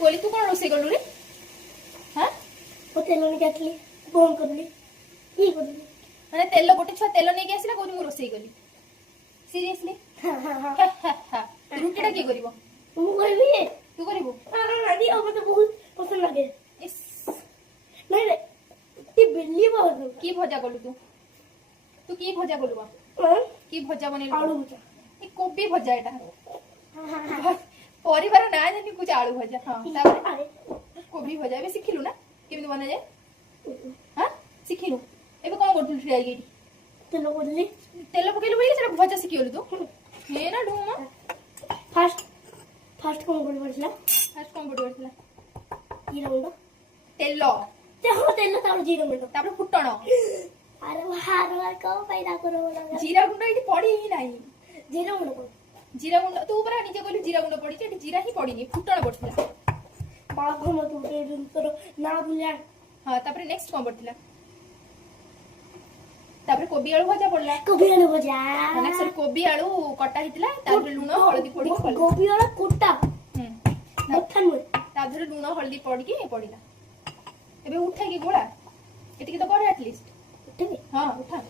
कोली तू कौन रोसे गलु रे हां ओ तेल नहीं काटली बोन करली ई करली माने तेल गोटे छुआ तेल नहीं के आसिला कोनी मु रोसे गली सीरियसली हां हां हां रुटीटा की करिवो मु करबी तू करिवो नानी अब तो बहुत पसंद लगे इस नहीं रे ती बिल्ली बहुत की भजा गलु तू की भजा गलु बा हां की भजा बनेलु आलू भजा ए कोबी भजा एटा हां हां परिवार ना जानी कुछ आलू भजा हां तापर अरे कोबी भजा भी सिखिलु ना केमिति बना जाए हां सिखिलु एबे कोन करतु ठिया गेडी तेल बोलली तेल पकेलु बोली सेरा भजा सिखिलु तू हे ना ढुमा फास्ट कौन कर पड़ला फास्ट कोन बड करतला जीरा मुंडा तेल ते हो तेल तार जीरा मुंडा तापर फुटण अरे हारवा को पैदा करो बोला जीरा गुंड एटी पड़ी ही नाही जीरा मुंडा को जीरा गुंड तू ऊपर नीचे कहलु जीरा गुंड पड़ी एटी जीरा ही पड़ीनी फुटण पड़तला बाघ मत उठे तोर ना बुला हां तापर नेक्स्ट कोन पड़तला तापर कोबी आलू भजा पड़ला कोबी आलू भजा ना सर कोबी आलू कटा हितला तापर लूण हळदी पड़ी कोबी वाला कोटा मथन में तापर लूण हळदी पड़ी के पड़ीला एबे उठा की गोळा एटी के तो कर एटलीस्ट ठीक है हां उठा